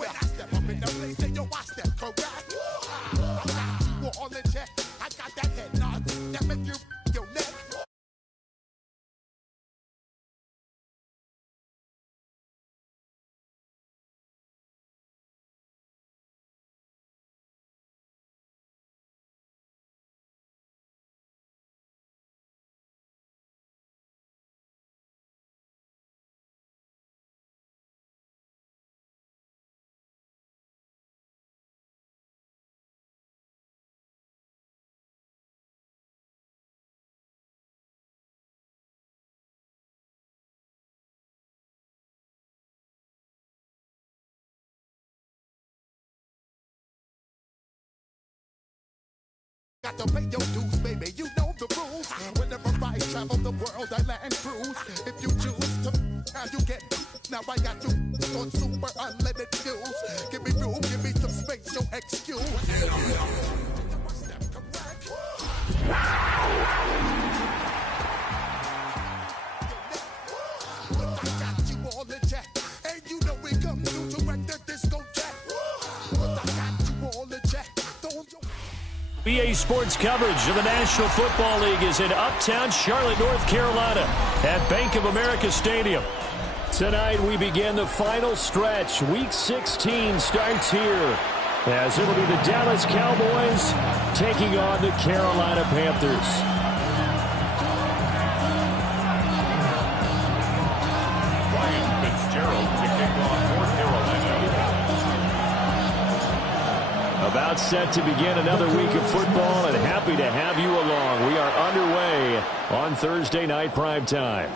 When I step up in the place, say yo, I step correct. I got you all in check. I got that head nod that make you your neck. Got to pay your dues, baby, you know the rules. Whenever I travel the world, I land cruise. If you choose to, now you get. Now I got you on super unlimited fuels. Give me room, give me some space, no excuse. Step correct. I got you all in check. And you know we come through to wreck the discotheque. I got you all in check. Don't you... BA Sports coverage of the National Football League is in Uptown Charlotte, North Carolina at Bank of America Stadium. Tonight we begin the final stretch. Week 16 starts here as it'll be the Dallas Cowboys taking on the Carolina Panthers. About set to begin another week of football, and happy to have you along. We are underway on Thursday night primetime.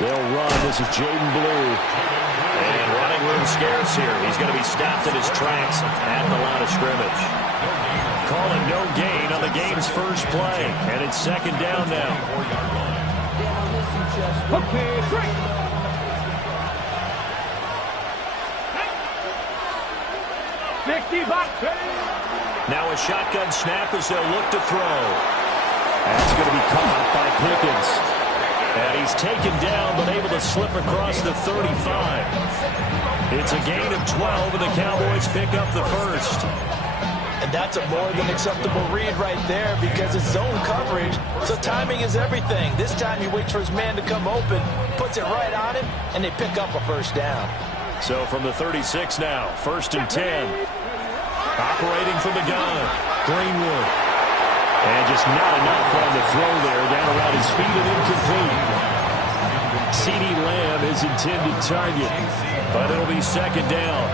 They'll run. This is Jaden Blue. And running room scarce here. He's going to be stopped in his tracks at the line of scrimmage. Calling no gain on the game's first play. And it's second down now. Okay, three. Now a shotgun snap as they'll look to throw. That's going to be caught by Pickens. And he's taken down, but able to slip across the 35. It's a gain of 12, and the Cowboys pick up the first. And that's a more than acceptable read right there because it's zone coverage, so timing is everything. This time he waits for his man to come open, puts it right on him, and they pick up a first down. So from the 36 now, 1st and 10. Operating from the gun, Greenwood. And just not enough on the throw there, down around his feet and incomplete. CeeDee Lamb is intended target, but it'll be second down.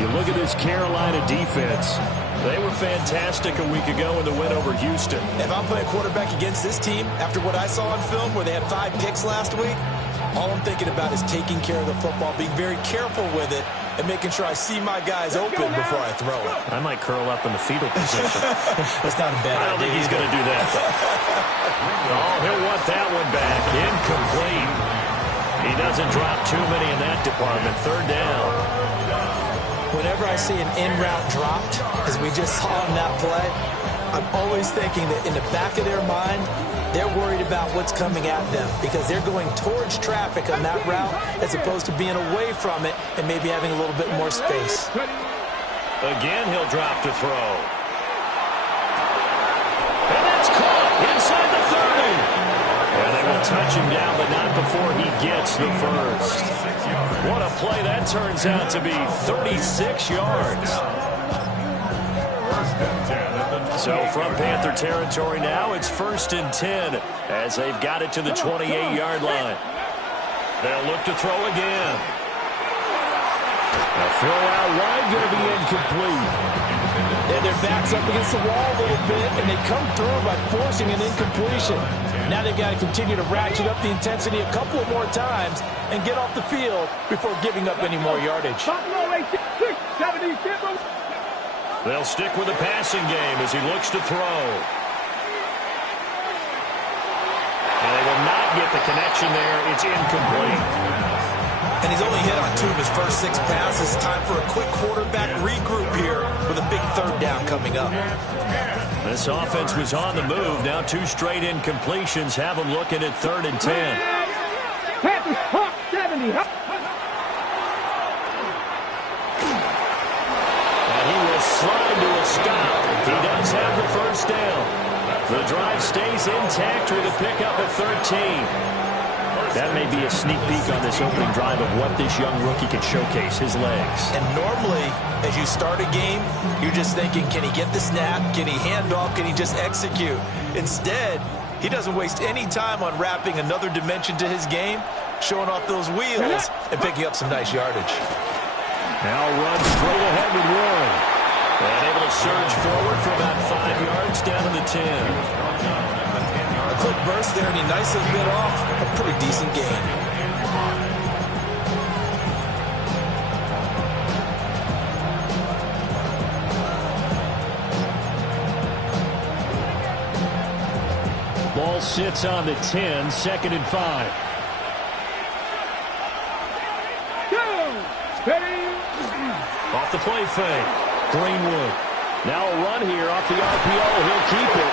You look at this Carolina defense. They were fantastic a week ago in the win over Houston. If I'm playing quarterback against this team, after what I saw on film where they had 5 picks last week, all I'm thinking about is taking care of the football, being very careful with it, and making sure I see my guys open before I throw it. I might curl up in the fetal position. That's not a bad idea. I don't think he's going to do that. Oh, he'll want that one back. Incomplete. He doesn't drop too many in that department. 3rd down. Whenever I see an in-route dropped, as we just saw in that play, I'm always thinking that in the back of their mind, they're worried about what's coming at them because they're going towards traffic on that route as opposed to being away from it and maybe having a little bit more space. Again, he'll drop to throw. And that's caught inside the 30. And they will touch him down, but not before he gets the first. What a play that turns out to be, 36 yards. So from Panther territory now, it's 1st and 10 as they've got it to the 28-yard line. They'll look to throw again. A throw out wide, going to be incomplete. And their back's up against the wall a little bit, and they come through by forcing an incompletion. Now they've got to continue to ratchet up the intensity a couple of more times and get off the field before giving up any more yardage. They'll stick with the passing game as he looks to throw. And they will not get the connection there. It's incomplete. And he's only hit on 2 of his first 6 passes. Time for a quick quarterback regroup here with a big 3rd down coming up. This offense was on the move. Now 2 straight incompletions have them looking at 3rd and 10. Panthers, 70. And he will slide to a stop. He does have the first down. The drive stays intact with a pickup of 13. That may be a sneak peek on this opening drive of what this young rookie can showcase, his legs. And normally, as you start a game, you're just thinking, can he get the snap? Can he hand off? Can he just execute? Instead, he doesn't waste any time on wrapping another dimension to his game, showing off those wheels, and picking up some nice yardage. Now runs straight ahead with Warren. And able to surge forward for about 5 yards down to the 10. A quick burst there, and he nicely bit off a pretty decent gain. Ball sits on the 10, 2nd and 5. Off the play fake. Greenwood. Now a run here off the RPO. He'll keep it.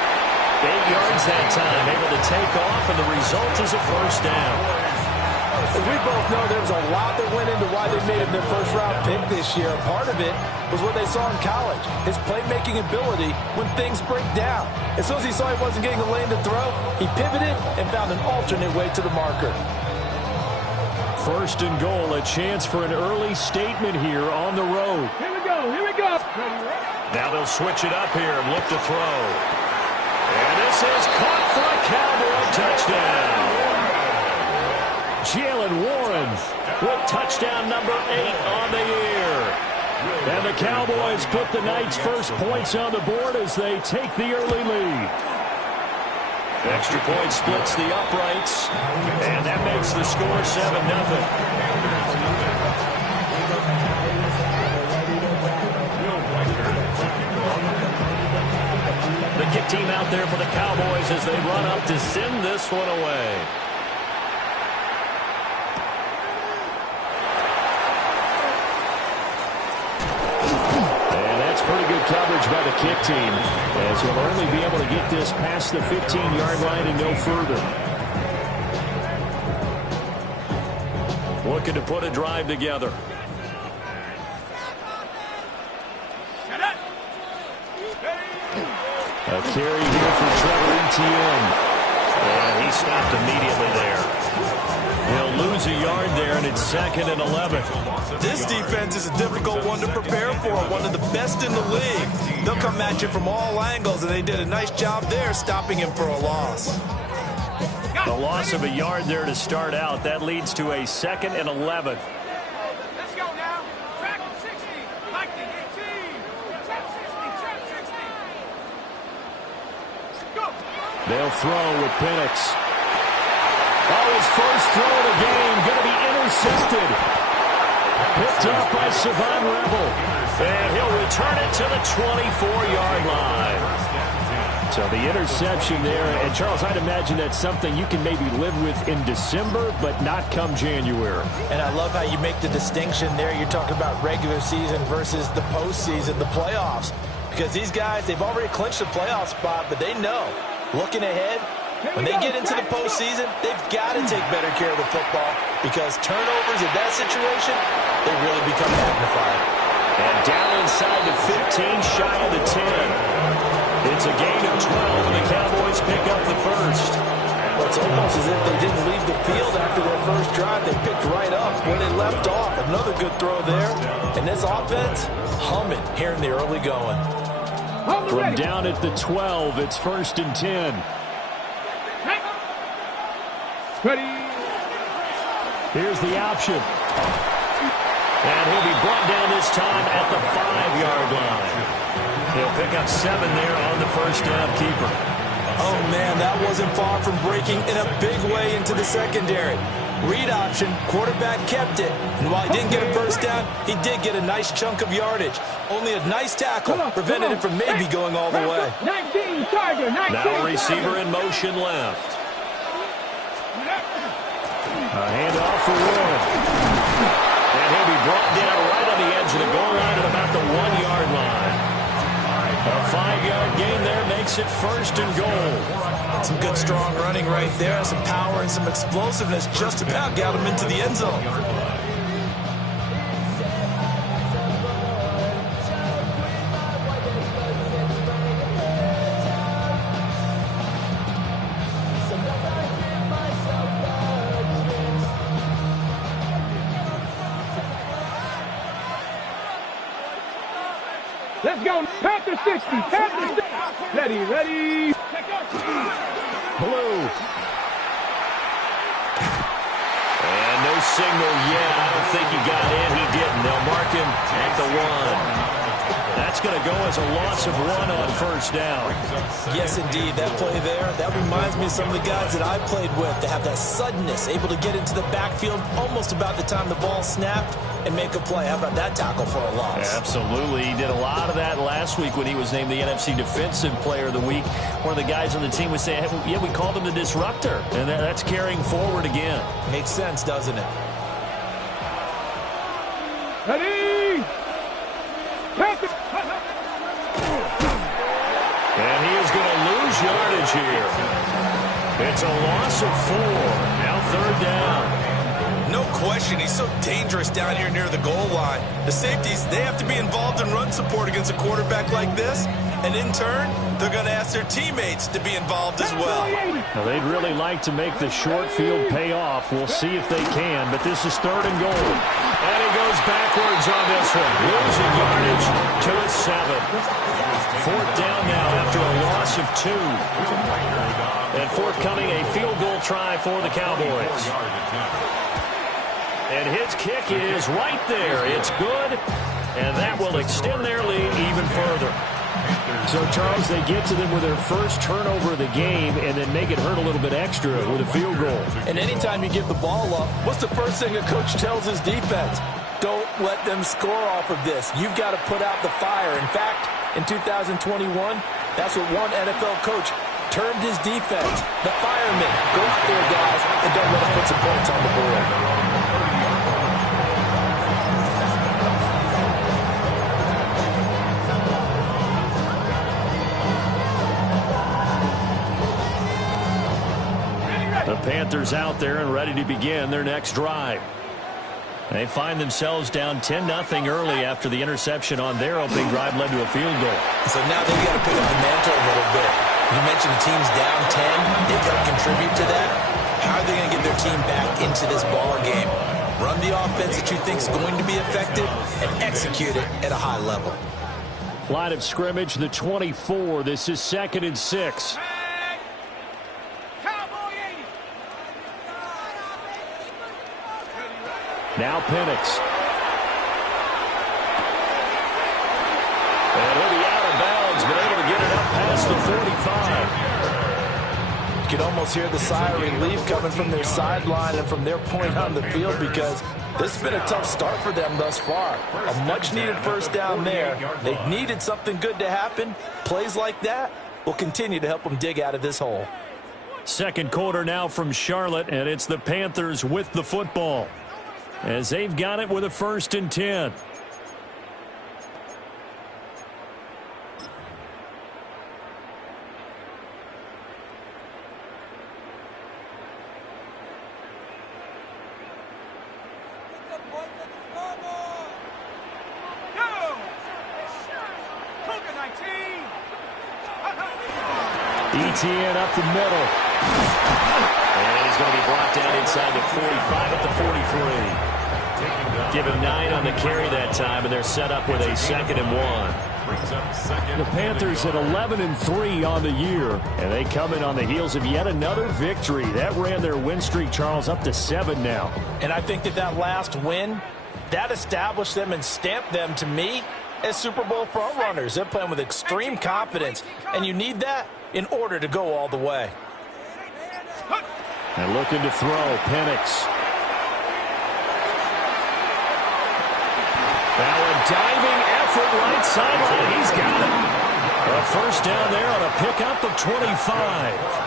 8 yards that time, able to take off, and the result is a first down. As we both know, there was a lot that went into why they made him their first-round pick this year. Part of it was what they saw in college, his playmaking ability when things break down. As soon as he saw he wasn't getting a lane to throw, he pivoted and found an alternate way to the marker. 1st and goal, a chance for an early statement here on the road. Here we go, here we go. Now they'll switch it up here and look to throw. And this is caught for a Cowboy touchdown. Jalen Warren with touchdown number 8 on the year. And the Cowboys put the Knights' first points on the board as they take the early lead. Extra point splits the uprights, and that makes the score 7-0. The kick team out there for the Cowboys as they run up to send this one away. And that's pretty good coverage by the kick team, as he'll only be able to get this past the 15-yard line and no further. Looking to put a drive together. A carry here for Trevor Etienne. And he stopped immediately there. He'll lose a yard there, and it's 2nd and 11. This defense is a difficult one to prepare for, one of the best in the league. They'll come at you from all angles, and they did a nice job there stopping him for a loss. The loss of a yard there to start out. That leads to a 2nd and 11. Let's go now. Track 60. Like the 18. Trap 60. Trap 60. Go. They'll throw with Penix. Oh, his first throw of the game going to be intercepted. Picked up by Savon Rebel. And he'll return it to the 24-yard line. So the interception there. And, Charles, I'd imagine that's something you can maybe live with in December, but not come January. And I love how you make the distinction there. You're talking about regular season versus the postseason, the playoffs. Because these guys, they've already clinched the playoff spot, but they know, looking ahead, when they get into the postseason, they've got to take better care of the football because turnovers in that situation, they really become magnified. And down inside the 15, shy of the 10. It's a gain of 12, and the Cowboys pick up the first. Well, it's almost as if they didn't leave the field after their first drive. They picked right up where they left off. Another good throw there. And this offense, humming here in the early going. From down at the 12, it's 1st and 10. Ready. Here's the option. And he'll be brought down this time at the 5-yard line. He'll pick up 7 there on the first down keeper. Oh, man, that wasn't far from breaking in a big way into the secondary. Read option, quarterback kept it. And while he didn't get a first down, he did get a nice chunk of yardage. Only a nice tackle prevented it from maybe going all the way. 19, Tiger, 19. Now a receiver in motion left. A handoff for Warren. And he'll be brought down right on the edge of the goal line at about the 1-yard line. A 5-yard gain there makes it 1st and goal. Some good strong running right there. Some power and some explosiveness just about got him into the end zone. Let's go. Panther 60. Panther 60. Ready. Blue. And no signal yet. I don't think he got in. He didn't. They'll mark him at the 1. That's going to go as a loss of 1 on 1st down. Yes, indeed. That play there, that reminds me of some of the guys that I played with that have that suddenness, able to get into the backfield almost about the time the ball snapped and make a play. How about that tackle for a loss? Absolutely. He did a lot of that last week when he was named the NFC Defensive Player of the Week. One of the guys on the team was saying, hey, yeah, we called him the disruptor. And that's carrying forward again. Makes sense, doesn't it? Ready. Panther. And he is going to lose yardage here. It's a loss of 4. Now 3rd down. No question, he's so dangerous down here near the goal line. The safeties, they have to be involved in run support against a quarterback like this. And in turn, they're going to ask their teammates to be involved as well. Now, they'd really like to make the short field pay off. We'll see if they can, but this is 3rd and goal. And he goes backwards on this one. Losing yardage to the 7. 4th down now after a loss of 2. And forthcoming a field goal try for the Cowboys. And his kick is right there. It's good, and that will extend their lead even further. So, Charles, they get to them with their first turnover of the game and then make it hurt a little bit extra with a field goal. And anytime you give the ball up, what's the first thing a coach tells his defense? Don't let them score off of this. You've got to put out the fire. In fact, in 2021, that's what one NFL coach termed his defense. The firemen. Go out there, guys, and don't let them put some points on the board. The Panthers out there and ready to begin their next drive. They find themselves down 10-0 early after the interception on their opening drive led to a field goal. So now they've got to pick up the mantle a little bit. You mentioned the team's down 10. They've got to contribute to that. How are they going to get their team back into this ball game? Run the offense that you think is going to be effective and execute it at a high level. Line of scrimmage, the 24. This is 2nd and 6. Now Penix. And he'll be out of bounds, but able to get it up past the 45. You can almost hear the sigh of relief coming from their sideline and from their point on the field because this has been a tough start for them thus far. A much-needed first down there. They needed something good to happen. Plays like that will continue to help them dig out of this hole. 2nd quarter now from Charlotte, and it's the Panthers with the football, as they've got it with a 1st and 10. ETN up the middle. And he's going to be brought down inside the 45 at the 43. Give him 9 on the carry that time, and they're set up with a 2nd and 1. The Panthers at 11-3 on the year, and they come in on the heels of yet another victory. That ran their win streak, Charles, up to 7 now. And I think that last win, that established them and stamped them, to me, as Super Bowl frontrunners. They're playing with extreme confidence, and you need that in order to go all the way. And looking to throw, Penix. Now a diving effort right sideline. He's got it. A first down there on a pickup of 25.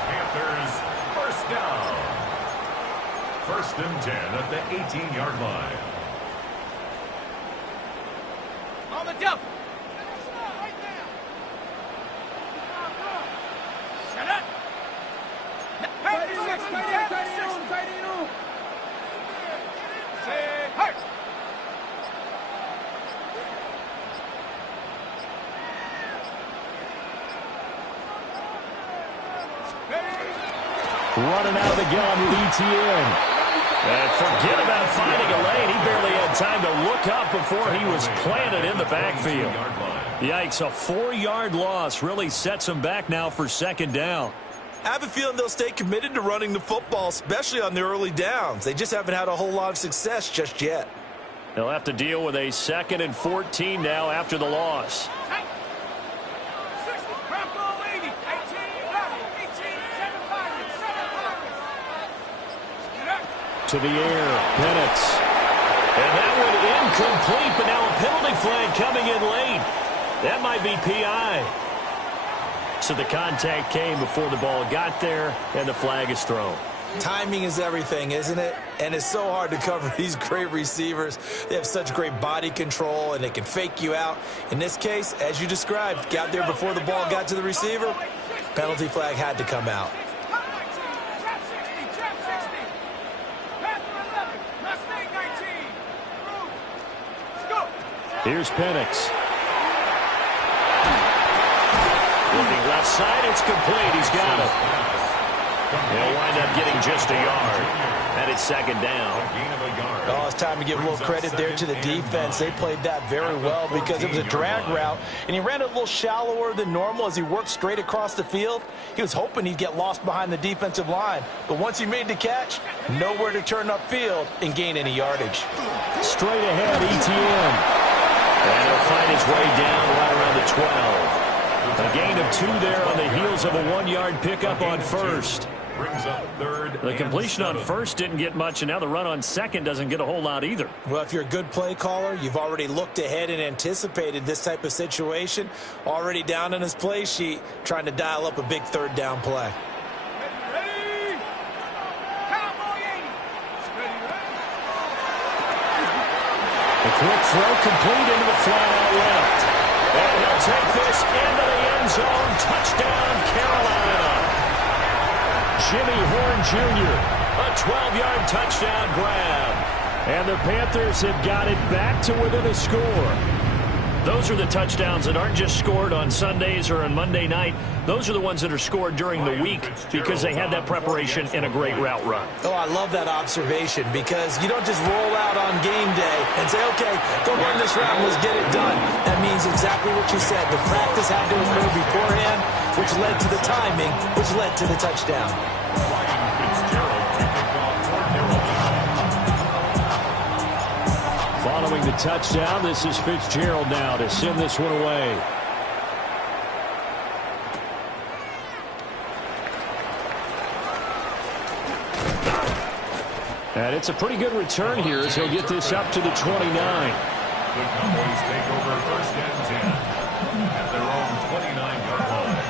Panthers, first down. First and 10 at the 18-yard line. On the double. Shut up. Say, hey. Running out of the gun with ETN. And forget about finding a lane. He barely had time to look up before he was planted in the backfield. Yikes, a 4-yard loss really sets him back now for second down. I have a feeling they'll stay committed to running the football, especially on the early downs. They just haven't had a whole lot of success just yet. They'll have to deal with a 2nd and 14 now after the loss. To the air, Penix. And that one incomplete, but now a penalty flag coming in late. That might be PI. So the contact came before the ball got there, and the flag is thrown. Timing is everything, isn't it? And it's so hard to cover these great receivers. They have such great body control, and they can fake you out. In this case, as you described, got there before the ball got to the receiver. Penalty flag had to come out. Here's Penix. Looking left side, it's complete. He's got it. He'll wind up getting just a yard. And it's second down. Oh, it's time to give a little credit there to the defense. They played that very well because it was a drag route, and he ran it a little shallower than normal as he worked straight across the field. He was hoping he'd get lost behind the defensive line, but once he made the catch, nowhere to turn upfield and gain any yardage. Straight ahead, ETN. And he'll find his way down right around the 12. A gain of 2 there on the heels of a 1-yard pickup on first. The completion on first didn't get much, and now the run on second doesn't get a whole lot either. Well, if you're a good play caller, you've already looked ahead and anticipated this type of situation. Already down on his play sheet, trying to dial up a big third down play. A quick throw complete into the flat-out left. And he'll take this into the end zone. Touchdown, Carolina. Jimmy Horn Jr., a 12-yard touchdown grab. And the Panthers have got it back to within a score. Those are the touchdowns that aren't just scored on Sundays or on Monday night. Those are the ones that are scored during the week because they had that preparation and a great route run. Oh, I love that observation because you don't just roll out on game day and say, okay, go run this route and let's get it done. That means exactly what you said. The practice had to occur beforehand, which led to the timing, which led to the touchdown. Following the touchdown, this is Fitzgerald now to send this one away. And it's a pretty good return here as he'll get this up to the 29. The Cowboys take over first and 10 at their own 29-yard line.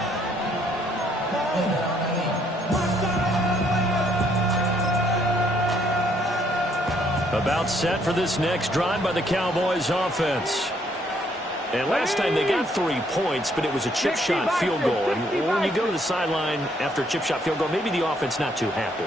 About set for this next drive by the Cowboys offense. And last time they got 3 points, but it was a chip shot field goal. And when you go to the sideline after a chip shot field goal, maybe the offense not too happy.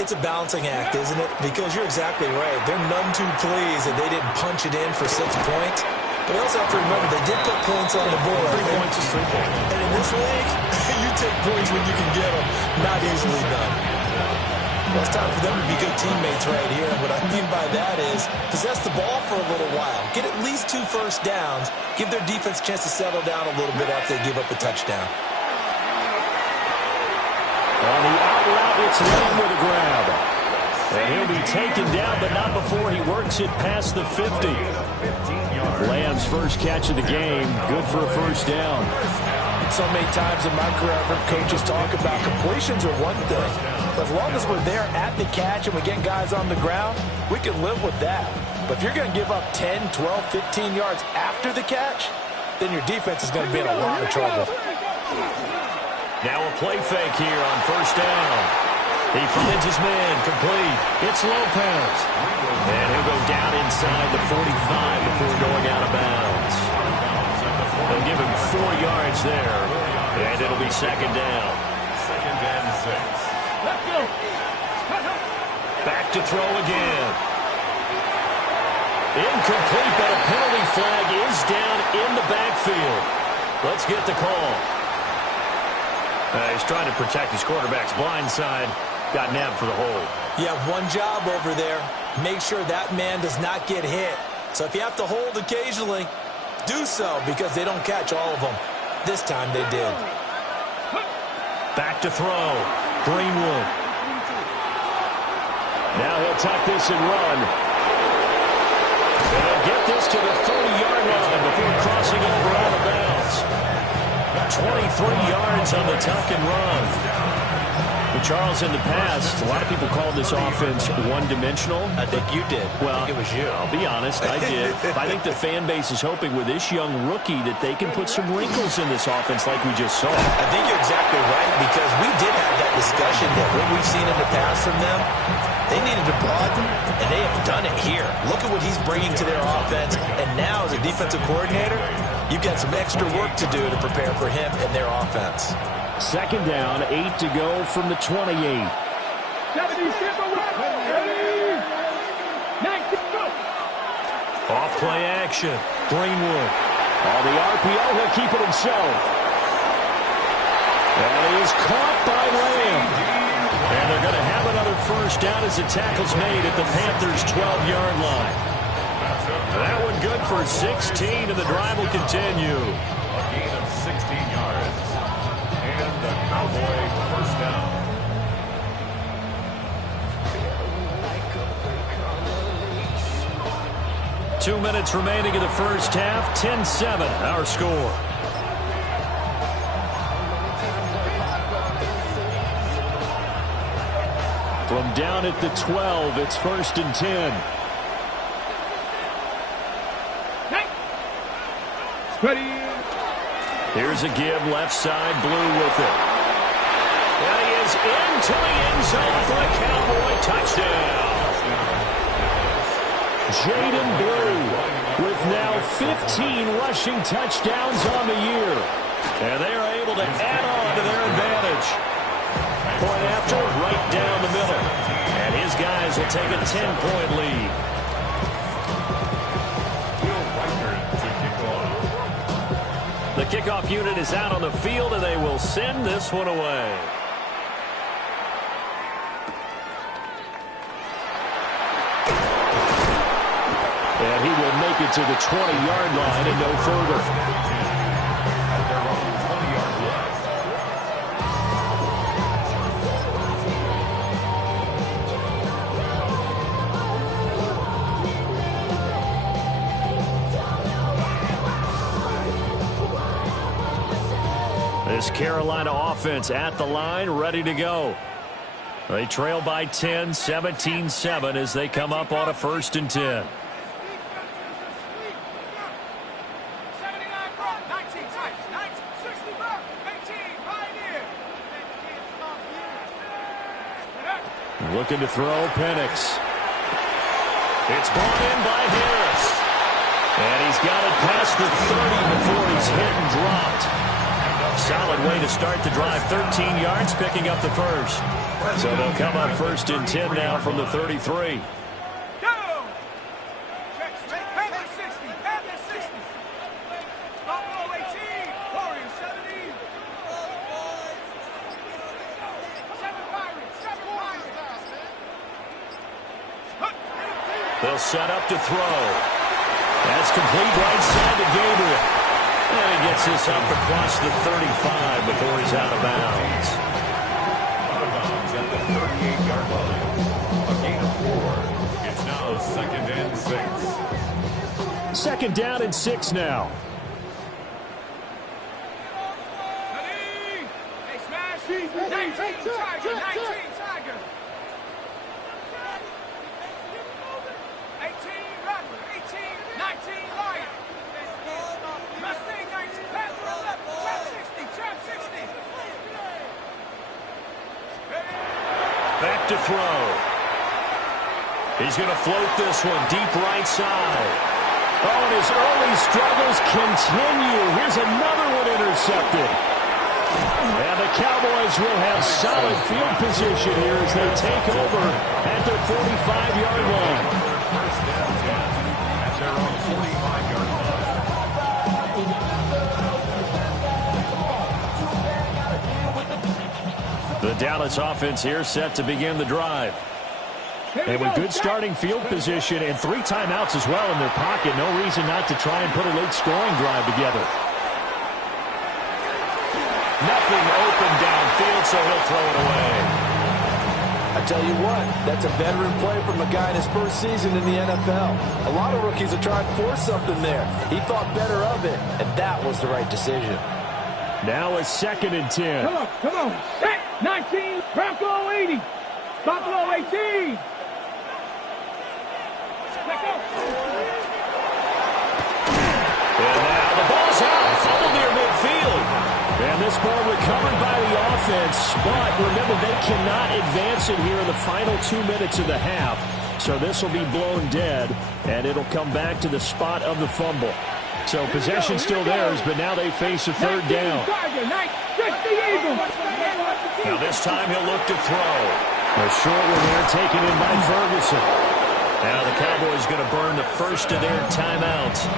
It's a balancing act, isn't it? Because you're exactly right. They're none too pleased that they didn't punch it in for 6 points. But you also have to remember, they did put points on the board. 3 points is 3 points. And in this league, you take points when you can get them. Not easily done. Well, it's time for them to be good teammates right here. And what I mean by that is possess the ball for a little while. Get at least 2 first downs. Give their defense a chance to settle down a little bit after they give up a touchdown. On the out route, it's Lamb with a grab. And he'll be taken down, but not before he works it past the 50. Lamb's first catch of the game, good for a first down. So many times in my career, I've heard coaches talk about completions are one thing. But as long as we're there at the catch and we get guys on the ground, we can live with that. But if you're going to give up 10, 12, 15 yards after the catch, then your defense is going to be in a lot of trouble. Now a play fake here on first down. He finds his man, complete. It's Lopez. And he'll go down inside the 45 before going out of bounds. They'll give him 4 yards there, and it'll be second down. Second and 6. Let's go. Back to throw again. Incomplete, but a penalty flag is down in the backfield. Let's get the call. He's trying to protect his quarterback's blind side. Got nabbed for the hold. You have one job over there. Make sure that man does not get hit. So if you have to hold occasionally, do so, because they don't catch all of them. This time they did. Back to throw. Greenwood. Now he'll tuck this and run. And he'll get this to the 30-yard line before crossing over out of bounds. 23 yards on the tuck and run. Well, Charles, in the past, a lot of people called this offense one-dimensional. I think you did. Well, I think it was you. I'll be honest, I did. I think the fan base is hoping with this young rookie that they can put some wrinkles in this offense like we just saw. I think you're exactly right, because we did have that discussion that what we've seen in the past from them, they needed to broaden, and they have done it here. Look at what he's bringing to their offense, and now as a defensive coordinator, you've got some extra work to do to prepare for him and their offense. Second down, 8 to go from the 28. 70, step away. Ready? 19, go. Off play action. Greenwood. On the RPO, he'll keep it himself. And he is caught by Lamb. And they're going to have another first down as the tackle's made at the Panthers' 12-yard line. That one good for 16, and the drive will continue. A gain of 16 yards. And the Cowboy first down. Two minutes remaining in the first half. 10-7, our score. From down at the 12, it's first and 10. Ready? Here's a give, left side, Blue with it. And he is into the end zone for a Cowboy touchdown. Jaden Blue with now 15 rushing touchdowns on the year. And they are able to add on to their advantage. Point after, right down the middle. And his guys will take a 10-point lead. The kickoff unit is out on the field, and they will send this one away. And he will make it to the 20-yard line and no further. At their own 20-yard line. This Carolina offense at the line, ready to go. They trail by 10, 17-7 as they come up on a first and 10. 79 front, 19 tight, 19, 60 back, 18, pioneer. Looking to throw, Penix. It's brought in by Harris. And he's got it past the 30 before he's hit and dropped. Solid way to start the drive. 13 yards, picking up the first. So they'll come up first and 10 now from the 33. Go! Panther 60, Panther 60. Buffalo 18, Warriors 70. 7 Pirates, 7 Pirates. They'll set up to throw. That's complete right side to Gabriel. And he gets this up across the 35 before he's out of bounds. Out of bounds at the 38-yard line. A gain of 4. It's now second and 6. Second down and 6 now. Ready? Hey, smash. 19, Tiger, 19, Tiger. 18, Rock. look to throw. He's going to float this one deep right side. Oh, and his early struggles continue. Here's another one intercepted. And the Cowboys will have solid field position here as they take over at their 45-yard line. First down 10 at their own 45-yard line. The Dallas offense here set to begin the drive. And with good starting field position and 3 timeouts as well in their pocket, no reason not to try and put a late scoring drive together. Nothing open downfield, so he'll throw it away. I tell you what, that's a veteran play from a guy in his first season in the NFL. A lot of rookies are trying to force something there. He thought better of it, and that was the right decision. Now it's 2nd and 10. Come on. Set 19, Bronco 80, Buffalo 18. Let go. And now the ball's out, fumbled near midfield. And this ball recovered by the offense, but remember, they cannot advance it here in the final 2 minutes of the half. So this will be blown dead, and it'll come back to the spot of the fumble. So possession still theirs, but now they face a 3rd down. Now this time he'll look to throw. A short one there taken in by Ferguson. Now the Cowboys going to burn the first of their timeouts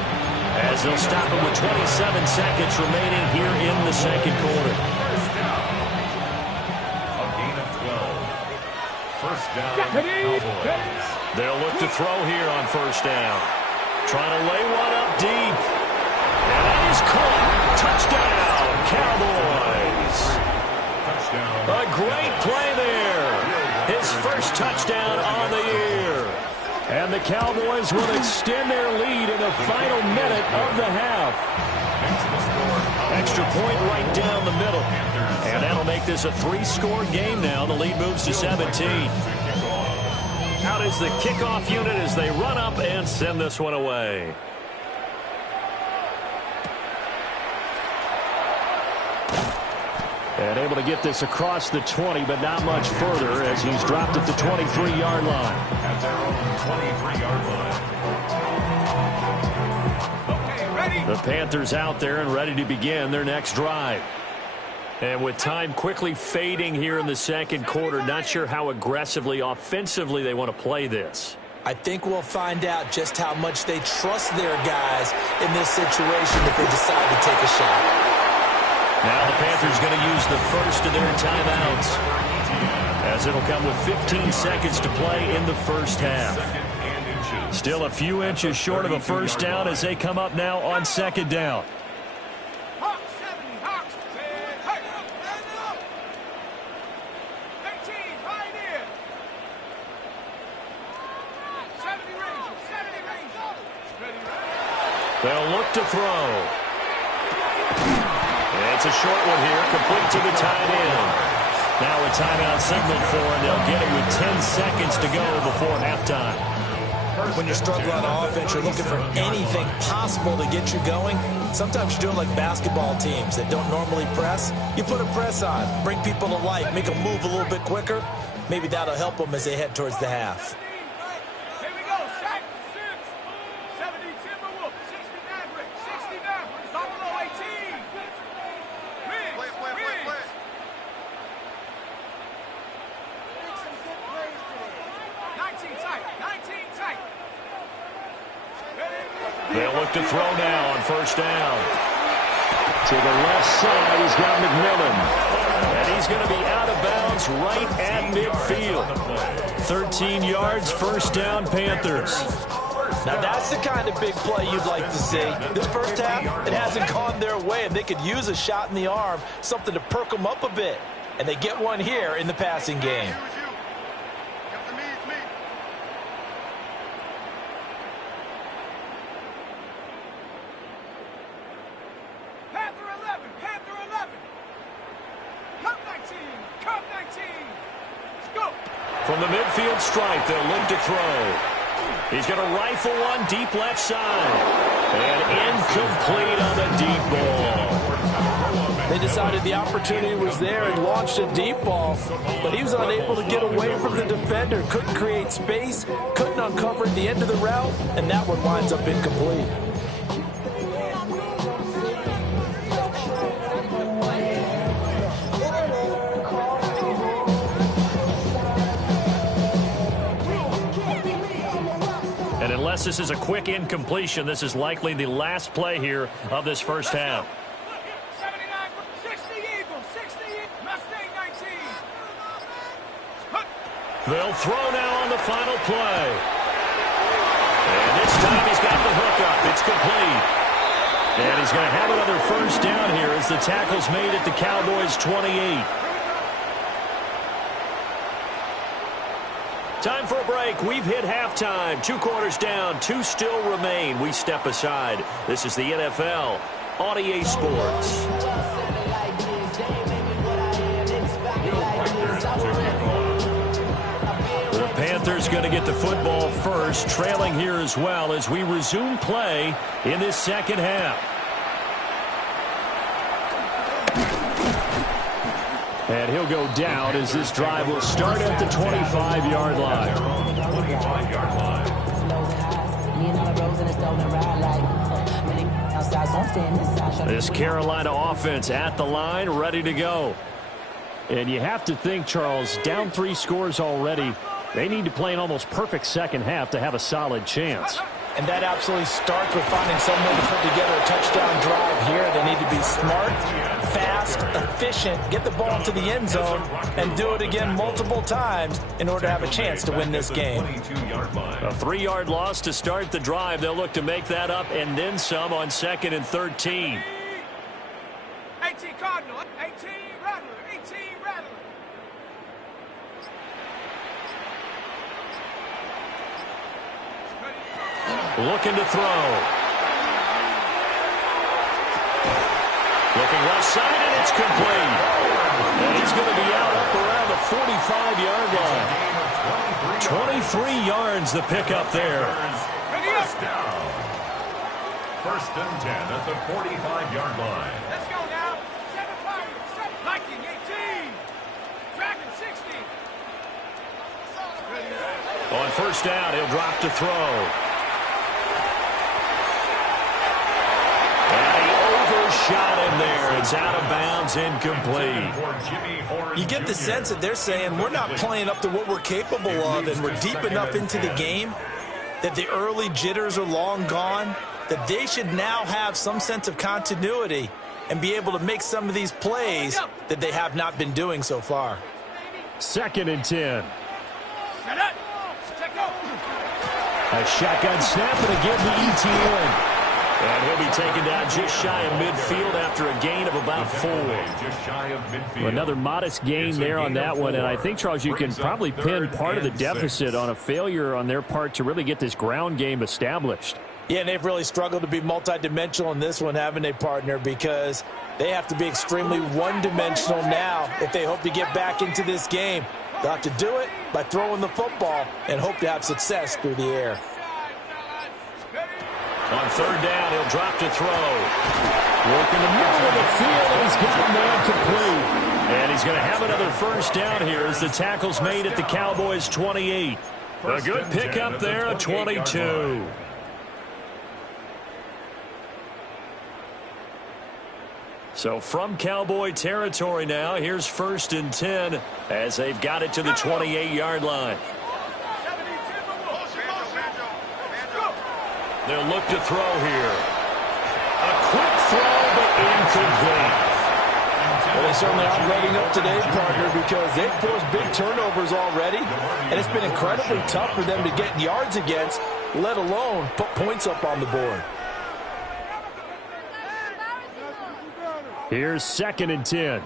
as they'll stop him with 27 seconds remaining here in the 2nd quarter. First down. A gain of 12. First down, Cowboys. They'll look to throw here on 1st down. Trying to lay one up deep. And that is caught. Touchdown, Cowboys. Touchdown. A great play there. His first touchdown on the year. And the Cowboys will extend their lead in the final minute of the half. Extra point right down the middle. And that'll make this a 3-score game now. The lead moves to 17. Out is the kickoff unit as they run up and send this one away. And able to get this across the 20, but not much further as he's dropped at the 23-yard line. At their own 23-yard line. Okay, ready? The Panthers out there and ready to begin their next drive. And with time quickly fading here in the 2nd quarter, not sure how aggressively, offensively they want to play this. I think we'll find out just how much they trust their guys in this situation if they decide to take a shot. Now the Panthers going to use the first of their timeouts as it'll come with 15 seconds to play in the first half. Still a few inches short of a 1st down as they come up now on 2nd down. Hawks, 70, Hawks. Hey. 18, right in. 70 range, 70 range. Ready. They'll look to throw. It's a short one here, complete to the tight end. Now a timeout signaled for, and they'll get it with 10 seconds to go before halftime. When you're struggling on offense, you're looking for anything possible to get you going. Sometimes you're doing like basketball teams that don't normally press. You put a press on, bring people to life, make them move a little bit quicker. Maybe that'll help them as they head towards the half. Here we go, sack 6. 70 Timberwolf, 60 Maverick, 69 Buffalo 18. Wins. 19 tight, 19 tight. They'll look to throw now on 1st down. To the left side, he's got McMillan. And he's going to be out of bounds right at midfield. 13 yards, 1st down, Panthers. Now that's the kind of big play you'd like to see. This first half, it hasn't gone their way, and they could use a shot in the arm, something to perk them up a bit. And they get one here in the passing game. Panther 11, Panther 11. Cup 19, Cup 19. Let's go. From the midfield stripe, they'll look to throw. He's going to rifle one deep left side. And incomplete on the deep ball. They They decided the opportunity was there and launched a deep ball, but he was unable to get away from the defender, couldn't create space, couldn't uncover at the end of the route, and that one winds up incomplete. And unless this is a quick incompletion, this is likely the last play here of this first half. 79, 60 Eagles, 60 Mustang 19. They'll throw now on the final play. And this time he's got the hook up. It's complete. And he's going to have another first down here as the tackle's made at the Cowboys' 28. Time for a break. We've hit halftime. 2 quarters down. 2 still remain. We step aside. This is the NFL on EA Sports. The Panthers going to get the football first, trailing here as well as we resume play in this second half. And he'll go down as this drive will start at the 25-yard line. This Carolina offense at the line, ready to go. And you have to think, Charles, down 3 scores already. They need to play an almost perfect second half to have a solid chance. And that absolutely starts with finding some way to put together a touchdown drive here. They need to be smart, fast, efficient, get the ball into the end zone, and do it again multiple times in order to have a chance to win this game. A 3-yard loss to start the drive. They'll look to make that up and then some on 2nd and 13. 18 Cardinal, 18 Rattler, 18 Rattler. Looking to throw. Looking left side, and it's complete. And he's going to be out up around the 45-yard line. 23 yards the pickup there. First down. 1st and 10 at the 45-yard line. Let's go now. 7 Viking 18. Dragon 60. On 1st down, he'll drop to throw. Shot in there. It's out of bounds, incomplete. You get the sense that they're saying we're not playing up to what we're capable of, and we're deep enough into the game that the early jitters are long gone, that they should now have some sense of continuity and be able to make some of these plays that they have not been doing so far. 2nd and 10. Check go. A shotgun snap and again to ETN. And he'll be taken down just shy of midfield after a gain of about 4. Another modest gain there on that one. And I think, Charles, you can probably pin part of the deficit on a failure on their part to really get this ground game established. Yeah, and they've really struggled to be multidimensional in this one, haven't they, partner? Because they have to be extremely one-dimensional now if they hope to get back into this game. They'll have to do it by throwing the football and hope to have success through the air. On 3rd down, he'll drop to throw. Work in the middle of the field, and he's got a man complete. And he's going to have another first down here as the tackle's made at the Cowboys' 28. A good pickup there, a 22. So from Cowboy territory now, here's 1st and 10 as they've got it to the 28-yard line. They'll look to throw here. A quick throw, but incomplete. Well, they certainly aren't letting up today, partner, because they've forced big turnovers already, and it's been incredibly tough for them to get yards against, let alone put points up on the board. Here's 2nd and 10.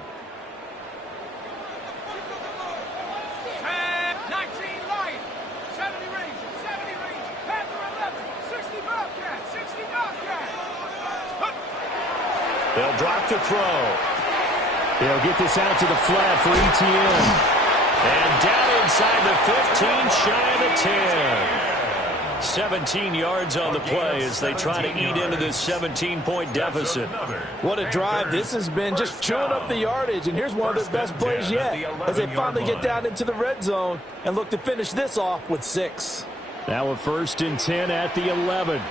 19 Lion, 70 Ranger, 70 Ranger, Panther 11, 60 Bobcat, 60 Bobcat. They'll drop to throw. They'll get this out to the flat for ETN. And down inside the 15, shy of the 10. 17 yards on the play as they try to eat into this 17-point deficit. What a drive. This has been just chewing up the yardage, and here's one of their best plays yet as they finally get down into the red zone and look to finish this off with 6. Now a 1st and 10 at the 11.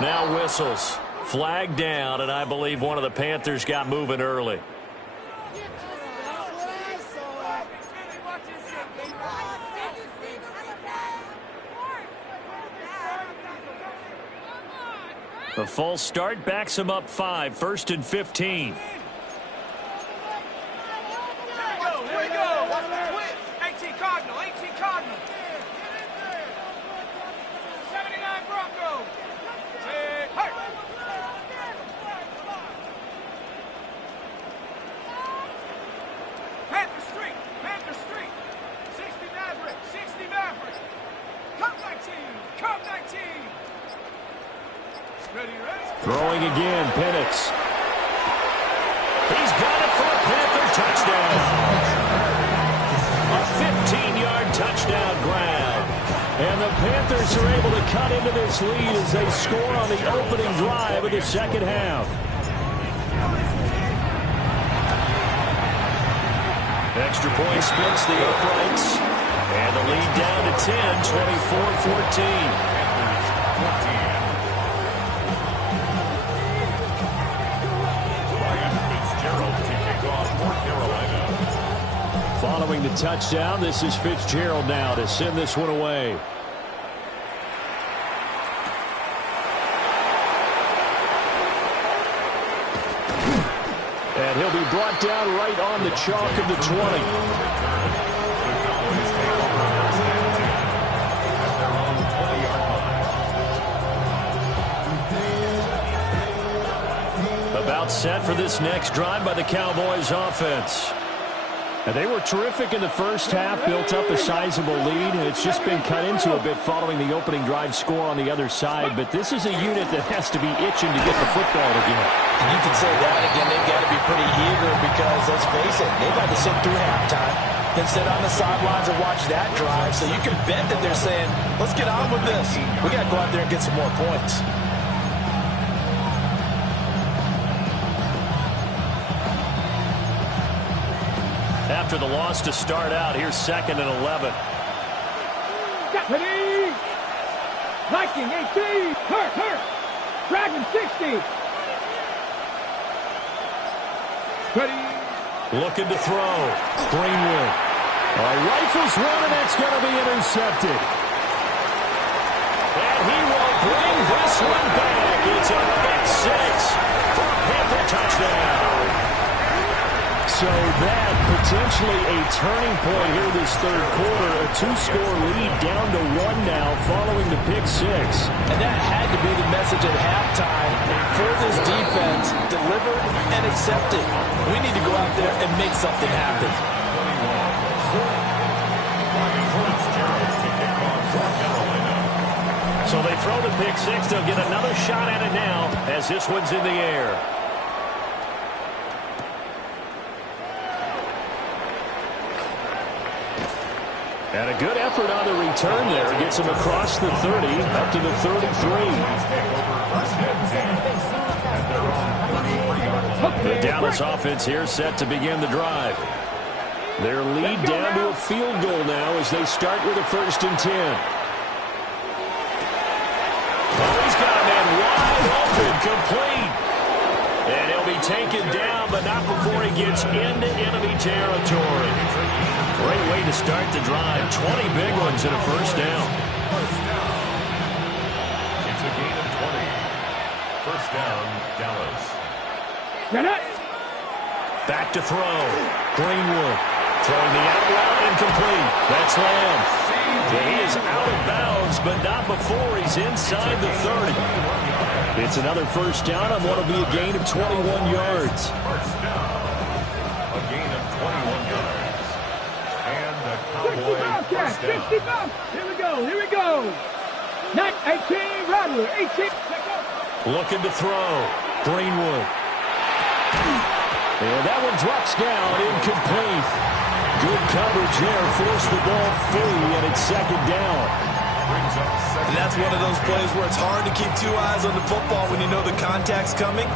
Now whistles. Flag down, and I believe one of the Panthers got moving early. The false start backs him up 5, 1st and 15. Throwing again, Penix. He's got it for a Panther touchdown. A 15-yard touchdown grab. And the Panthers are able to cut into this lead as they score on the opening drive of the second half. Extra point splits the uprights. And the lead down to 10, 24-14. Following the touchdown, this is Fitzgerald now to send this one away. And he'll be brought down right on the chalk of the 20. About set for this next drive by the Cowboys offense. And they were terrific in the first half, built up a sizable lead, and it's just been cut into a bit following the opening drive score on the other side. But this is a unit that has to be itching to get the football again. And you can say that again, they've got to be pretty eager because, let's face it, they've had to sit through halftime, then sit on the sidelines and watch that drive. So you can bet that they're saying, let's get on with this. We got to go out there and get some more points. After the loss to start out, here's 2nd and 11. Ready? Viking 18. Hurt. Dragon 60. Ready? Looking to throw. Greenwood. Rifles one, and that's going to be intercepted. And he will bring this one back. It's a pick 6 for a Panther touchdown. So that potentially a turning point here this third quarter. A 2-score lead down to 1 now following the pick 6. And that had to be the message at halftime for this defense. Delivered and accepted. We need to go out there and make something happen. So they throw the pick 6. They'll get another shot at it now as this one's in the air. And a good effort on the return there. Gets him across the 30, up to the 33. The Dallas offense here set to begin the drive. Their lead down to a field goal now as they start with a 1st and 10. Oh, he's got a man wide open, complete. And he'll be taken down, but not before he gets into enemy territory. Great way to start the drive. 20 big ones and a 1st down. It's a gain of 20. 1st down, Dallas. Back to throw. Greenwood throwing the out route incomplete. That's Lamb. He is out of bounds, but not before he's inside the 30. It's another 1st down on what will be a gain of 21 yards. 1st down. A gain of 21 yards. And the Cowboys 1st down. Here we go. 18, Rattler, 18. Looking to throw. Greenwood. And that one drops down, incomplete. Good coverage there, forced the ball free, and it's second down. And that's one of those plays where it's hard to keep two eyes on the football when you know the contact's coming,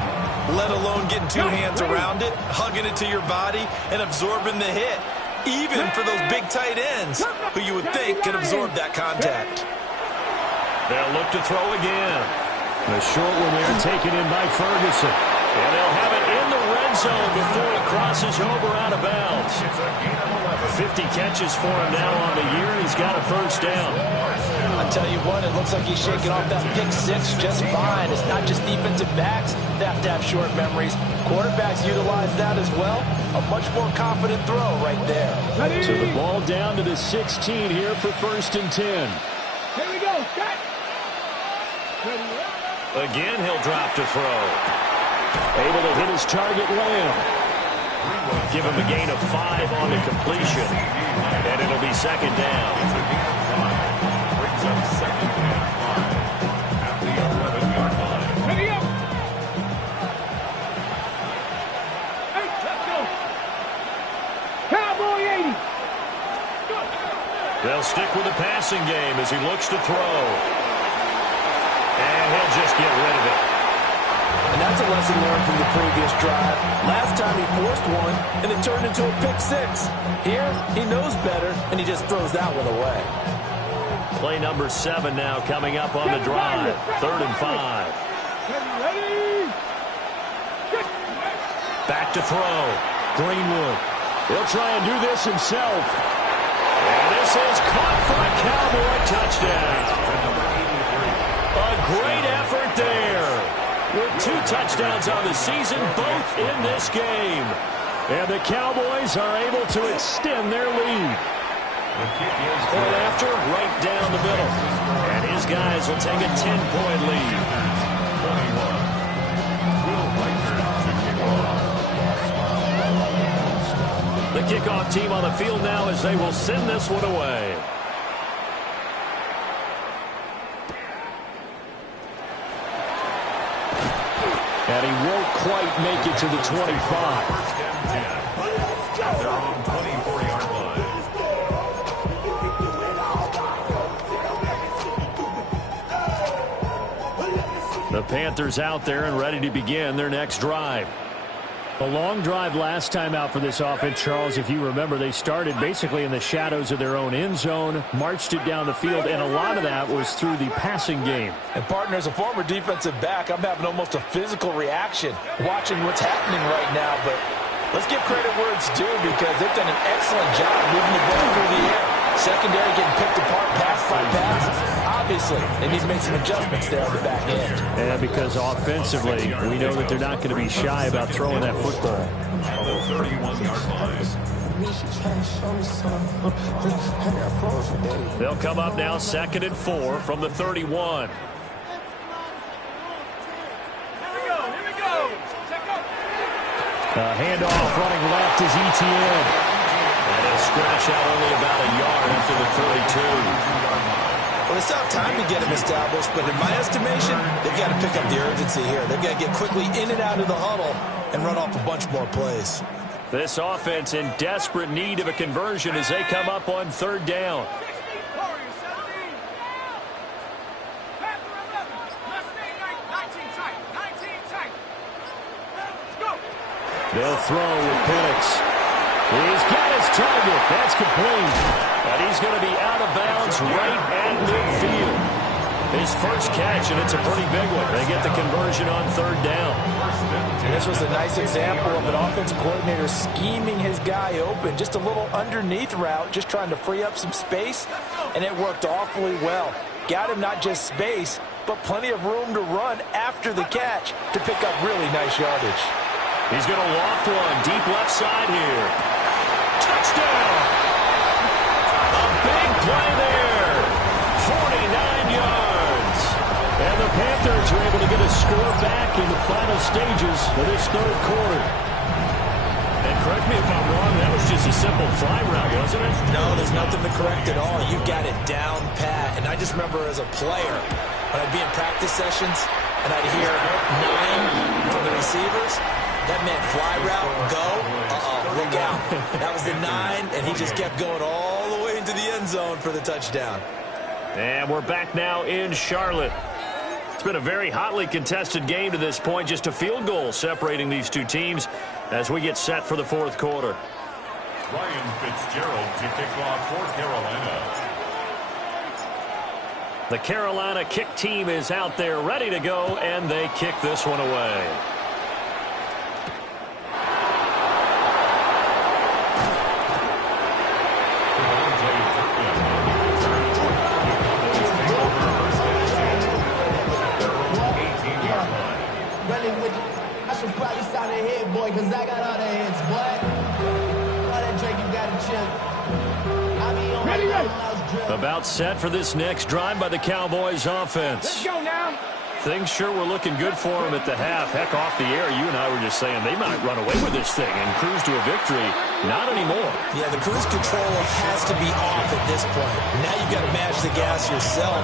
let alone getting two hands around it, hugging it to your body, and absorbing the hit, even for those big tight ends who you would think can absorb that contact. They'll look to throw again. The short one there taken in by Ferguson. And they'll have it in the red zone before it crosses over out of bounds. 50 catches for him now on the year. He's got a first down. I tell you what, it looks like he's shaking off that pick six just fine. It's not just defensive backs that have to have short memories. Quarterbacks utilize that as well. A much more confident throw right there. So the ball down to the 16 here for 1st and 10. Here we go. Cut. Again, he'll drop to throw. Able to hit his target, Lamb. Give him a gain of 5 on the completion. And it'll be second down. Brings up second and 5 at the 11-yard line. Ready up. Hey, let's go. Cowboy 80. Go. They'll stick with the passing game as he looks to throw. And he'll just get rid of it. And that's a lesson learned from the previous drive. Last time he forced one, and it turned into a pick six. Here, he knows better, and he just throws that one away. Play number 7 now coming up on the drive. 3rd and 5. Ready. Back to throw. Greenwood. He'll try and do this himself. And this is caught for a Cowboy touchdown. A great effort there. With 2 touchdowns on the season, both in this game. And the Cowboys are able to extend their lead. Point after, right down the middle. And his guys will take a 10-point lead. 21. The kickoff team on the field now as they will send this one away. And he won't quite make it to the 25. They're on 24-yard line. The Panthers out there and ready to begin their next drive. A long drive last time out for this offense, Charles. If you remember, they started basically in the shadows of their own end zone, marched it down the field, and a lot of that was through the passing game. And, partner, as a former defensive back, I'm having almost a physical reaction watching what's happening right now. But let's give credit where it's due because they've done an excellent job moving the ball through the air. Secondary getting picked apart pass by pass. Obviously, they need to make some adjustments there on the back end. Yeah, because offensively, we know that they're not going to be shy about throwing that football. On the 31-yard line. They'll come up now 2nd and 4 from the 31. Here we go. Check out. Handoff running left is ETN. And he'll scratch out only about a yard after the 32. Well, it's not time to get him established, but in my estimation, they've got to pick up the urgency here. They've got to get quickly in and out of the huddle and run off a bunch more plays. This offense in desperate need of a conversion as they come up on 3rd down. Warriors 17. Panther 11. Mustang 19 tight. 19 tight. Let's go. They'll throw with Penix. He's got his target. That's complete. And he's going to be out of bounds right at midfield. His first catch, and it's a pretty big one. They get the conversion on 3rd down. And this was a nice example of an offensive coordinator scheming his guy open. Just a little underneath route, just trying to free up some space, and it worked awfully well. Got him not just space, but plenty of room to run after the catch to pick up really nice yardage. He's going to loft one deep left side here. Touchdown! A big play there. 49 yards. And the Panthers are able to get a score back in the final stages of this 3rd quarter. And correct me if I'm wrong, that was just a simple fly route, wasn't it? No, there's nothing to correct at all. You've got it down pat. And I just remember as a player, when I'd be in practice sessions, and I'd hear 9 from the receivers. That meant fly route, go, look out. That was the 9, and he just kept going all the way into the end zone for the touchdown. And we're back now in Charlotte. It's been a very hotly contested game to this point. Just a field goal separating these two teams as we get set for the fourth quarter. Ryan Fitzgerald to kick off for Carolina. The Carolina kick team is out there ready to go, and they kick this one away. I should probably sign a head, boy, because I got all the heads, boy. All that Drake, you got to chill. I be on Ready, ready. About set for this next drive by the Cowboys offense. Let's go now. Things sure were looking good for them at the half. Heck, off the air, you and I were just saying they might run away with this thing and cruise to a victory. Not anymore. Yeah, the cruise control has to be off at this point. Now you've got to match the gas yourself.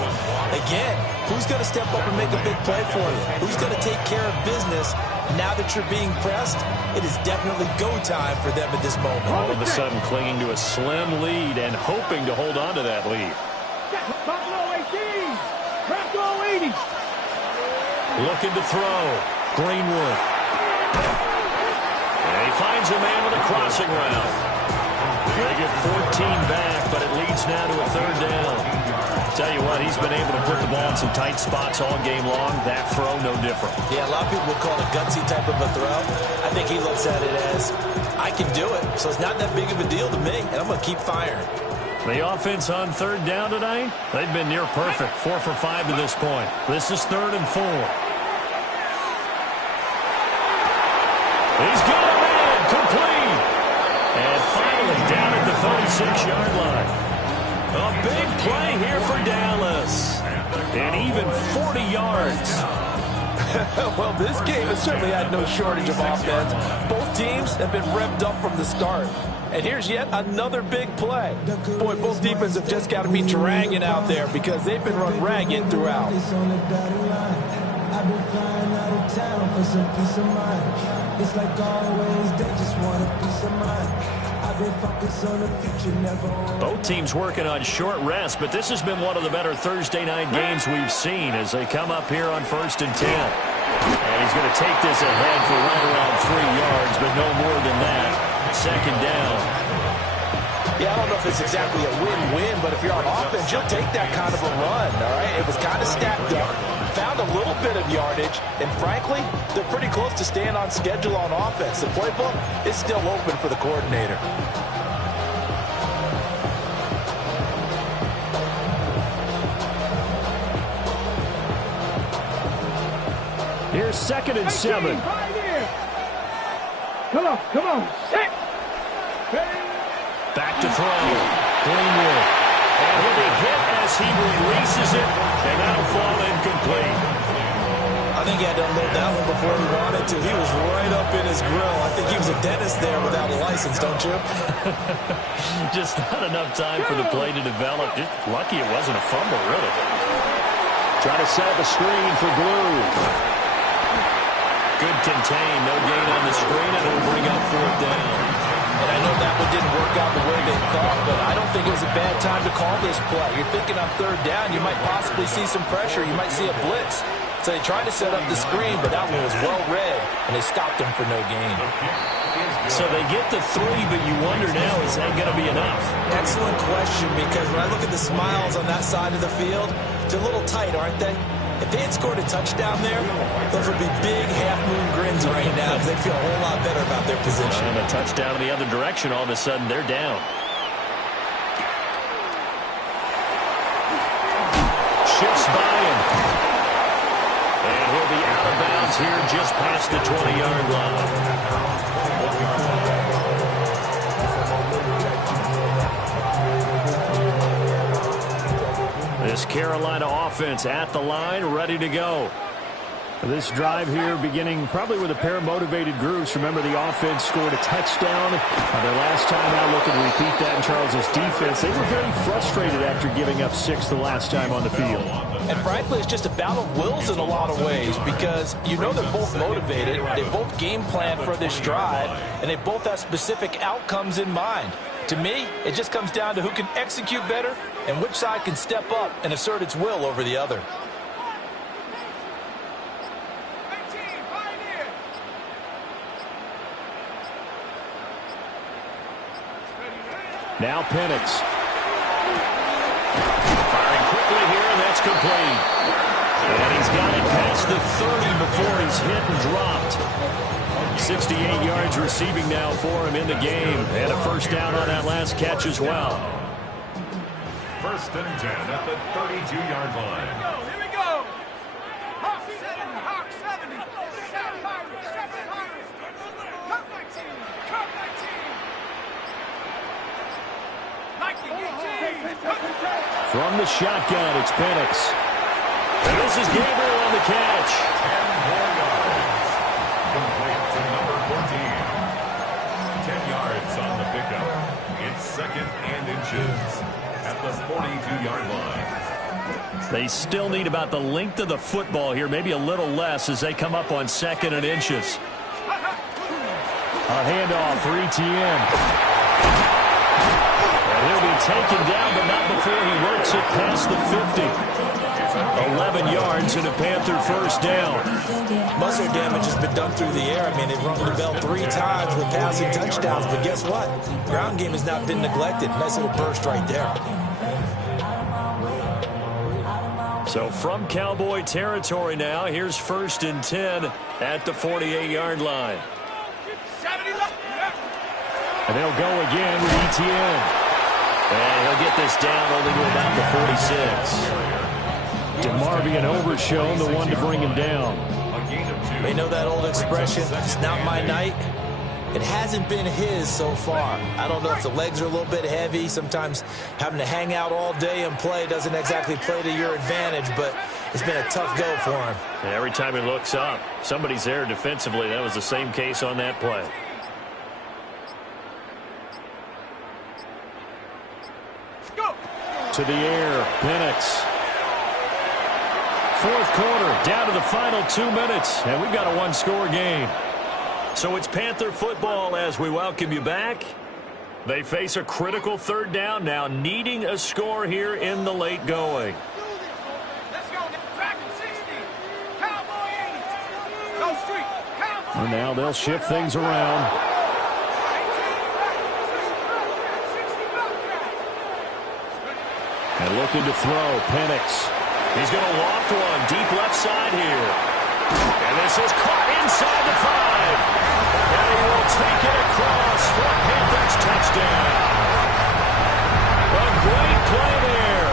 Again, who's going to step up and make a big play for you? Who's going to take care of business? Now that you're being pressed, it is definitely go time for them at this moment. All of a sudden clinging to a slim lead and hoping to hold on to that lead. Buffalo 18. Buffalo 80. Looking to throw. Greenwood. And he finds a man with a crossing route. They get 14 back, but it leads now to a third down. Tell you what, he's been able to put the ball in some tight spots all game long. That throw, no different. Yeah, a lot of people would call it a gutsy type of a throw. I think he looks at it as, I can do it, so it's not that big of a deal to me, and I'm going to keep firing. The offense on third down tonight, they've been near perfect. 4 for 5 to this point. This is 3rd and 4. He's got a man, complete. And finally down at the 36-yard line. A big play here for Dallas. And even 40 yards. Well, this game has certainly had no shortage of offense. Both teams have been revved up from the start. And here's yet another big play. Boy, both defenses have just got to be dragging out there because they've been run ragged throughout. I've been flying out of town for some peace of mind. It's like always, they just want a piece of mind. I've been focused on the future, never on. Both teams working on short rest, but this has been one of the better Thursday night games we've seen as they come up here on 1st and 10. And he's going to take this ahead for right around 3 yards, but no more than that. 2nd down. Yeah, I don't know if it's exactly a win-win, but if you're on offense, you'll take that kind of a run, all right? It was kind of stacked up, found a little bit of yardage, and frankly, they're pretty close to staying on schedule on offense. The playbook is still open for the coordinator. Here's 2nd and 7. Come on. Set. Ready. Back to throw. Greenwood. And he'll be hit as he releases it, and that'll fall incomplete. I think he had to unload that one before he wanted to. He was right up in his grill. I think he was a dentist there without a license, don't you? Just not enough time for the play to develop. Just lucky it wasn't a fumble, really. Try to set up a screen for Blue. Good contain. No gain on the screen, and it'll bring up 4th down. And I know that one didn't work out the way they thought, but I don't think it was a bad time to call this play. You're thinking on 3rd down, you might possibly see some pressure. You might see a blitz. So they tried to set up the screen, but that one was well read, and they stopped him for no gain. So they get the 3, but you wonder now, is that going to be enough? Excellent question, because when I look at the smiles on that side of the field, they're a little tight, aren't they? If they had scored a touchdown there, those would be big half-moon grins right now because they'd feel a whole lot better about their position. And a touchdown in the other direction, all of a sudden, they're down. Shifts by him. And he'll be out of bounds here just past the 20-yard line. This Carolina offense at the line, ready to go. This drive here beginning probably with a pair of motivated groups. Remember, the offense scored a touchdown. Their last time out, looking to repeat that in Charles's defense. They were very frustrated after giving up 6 the last time on the field. And frankly, it's just a battle of wills in a lot of ways because you know they're both motivated. They both game plan for this drive, and they both have specific outcomes in mind. To me, it just comes down to who can execute better and which side can step up and assert its will over the other. Now Penix. Firing quickly here, and that's complete. And he's got it past the 30 before he's hit and dropped. 68 yards receiving now for him in the game. And a first down on that last catch as well. First and 10 at the 32-yard line. Here we go. Hawk 70, Hawk 70. Shot Pirates, shot Pirates. Cut my team, cut my team. From the shotgun, it's Penix. And this is Gabriel on the catch. 10 more yards. Complete to number 14. 10 yards on the pickup. It's second and inches at the 42-yard line. They still need about the length of the football here, maybe a little less as they come up on second and inches. A handoff for Etienne. And he'll be taken down, but not before he works it past the 50. 11 yards and a Panther first down. Muscle damage has been done through the air. I mean, they've rung the bell 3 times with passing touchdowns, but guess what? Ground game has not been neglected. Nice little burst right there. So from Cowboy territory now, here's first and 10 at the 48-yard line. And they'll go again with Etienne. And he'll get this down only to about the 46. DeMarvion Overshown, the one to bring him down. They know that old expression, it's not my night. It hasn't been his so far. I don't know if the legs are a little bit heavy. Sometimes having to hang out all day and play doesn't exactly play to your advantage, but it's been a tough go for him. And every time he looks up, somebody's there defensively. That was the same case on that play. To the air, Penix. Fourth quarter, down to the final 2 minutes, and we've got a one-score game. So it's Panther football as we welcome you back. They face a critical third down now, needing a score here in the late going. Let's go. Back to 60. Cowboy 80. Go street. Cowboy. And now they'll shift things around. And looking to throw, Penix. He's going to loft one deep left side here. And this is caught inside the 5. And he will take it across for a Panthers touchdown. A great play there.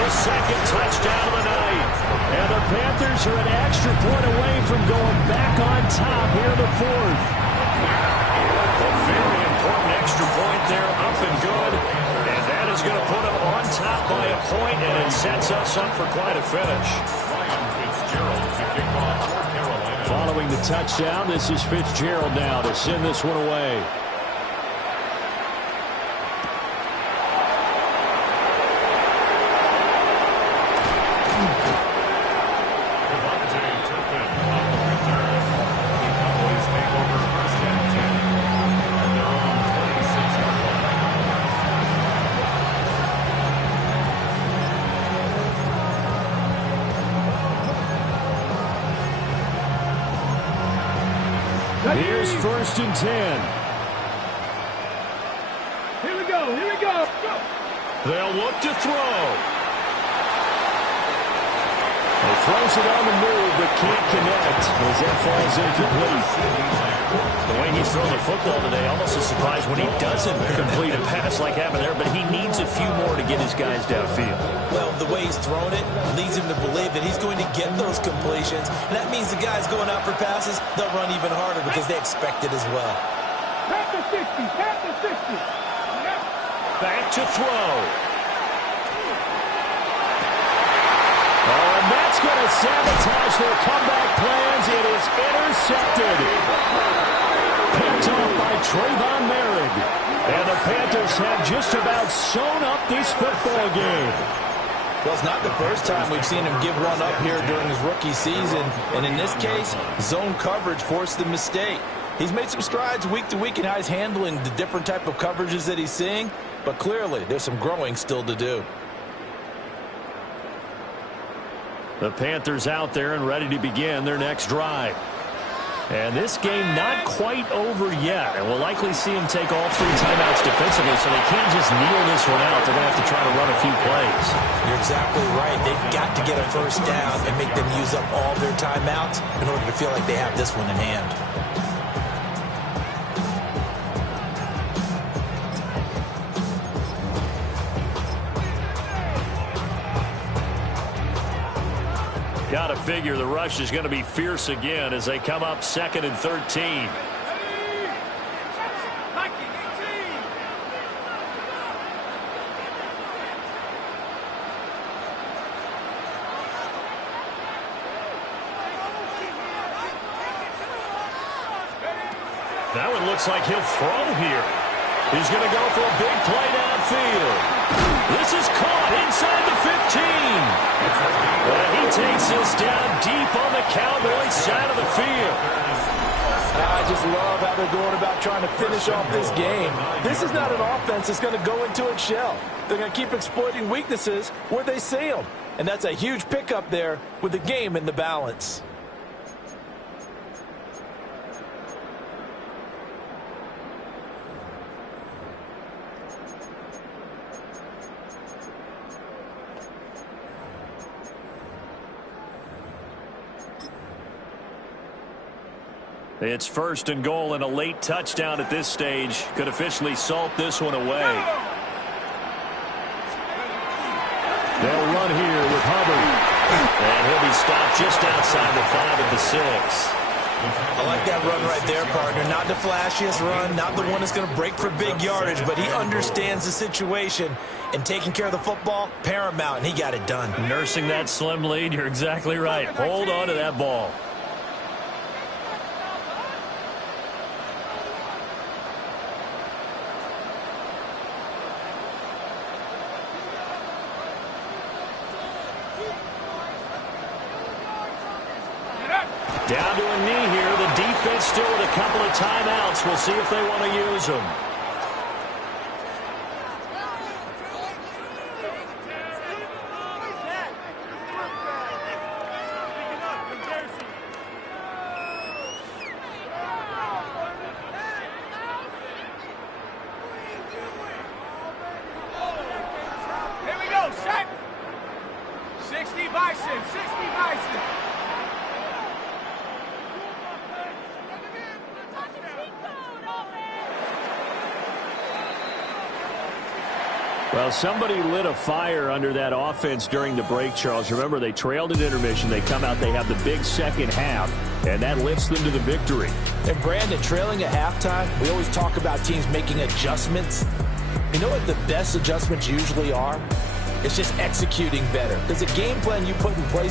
His second touchdown of the night. And the Panthers are an extra point away from going back on top here in the fourth. A very important extra point there, up and good. And that is going to put them on top by a point, and it sets us up for quite a finish. Following the touchdown, this is Fitzgerald now to send this one away. Here's first and 10. Here we go. Here we go. Go. They'll look to throw. He throws it on the move, but can't connect as that falls incomplete. The way he's throwing the football today, almost a surprise when he doesn't complete a pass like happened there, but he needs a few more to get his guys downfield. Well, the way he's thrown it leads him to believe that he's going to get those completions. And that means the guys going out for passes, they'll run even harder because they expect it as well. Back to 60. Back to 60. Back to throw. Oh, and that's going to sabotage their comeback plans. It is intercepted. Picked off by Trayvon Merritt. And the Panthers have just about sewn up this football game. Well, it's not the first time we've seen him give one up here during his rookie season. And in this case, zone coverage forced the mistake. He's made some strides week to week in how he's handling the different type of coverages that he's seeing. But clearly, there's some growing still to do. The Panthers out there and ready to begin their next drive. And this game not quite over yet. And we'll likely see him take all 3 timeouts defensively, so they can't just kneel this one out. They're going to have to try to run a few plays. You're exactly right. They've got to get a first down and make them use up all their timeouts in order to feel like they have this one in hand. Got to figure the rush is going to be fierce again as they come up 2nd and 13. That one looks like he'll throw here. He's going to go for a big play downfield. This is caught inside the 15. And he takes this down deep on the Cowboys side of the field. I just love how they're going about trying to finish off this game. This is not an offense that's going to go into its shell. They're going to keep exploiting weaknesses where they see them. And that's a huge pickup there with the game in the balance. It's 1st and goal, and a late touchdown at this stage could officially salt this one away. They'll run here with Hubbard. And he'll be stopped just outside the 5 at the 6. I like that run right there, partner. Not the flashiest run, not the one that's going to break for big yardage, but he understands the situation, and taking care of the football, paramount, and he got it done. Nursing that slim lead, you're exactly right. Hold on to that ball. Down to a knee here. The defense still with a couple of timeouts. We'll see if they want to use them. Here we go, set. 60 Bison, 60 Bison. Well, somebody lit a fire under that offense during the break, Charles. Remember, they trailed at intermission. They come out, they have the big second half, and that lifts them to the victory. And Brandon, trailing at halftime, we always talk about teams making adjustments. You know what the best adjustments usually are? It's just executing better. Because the game plan you put in place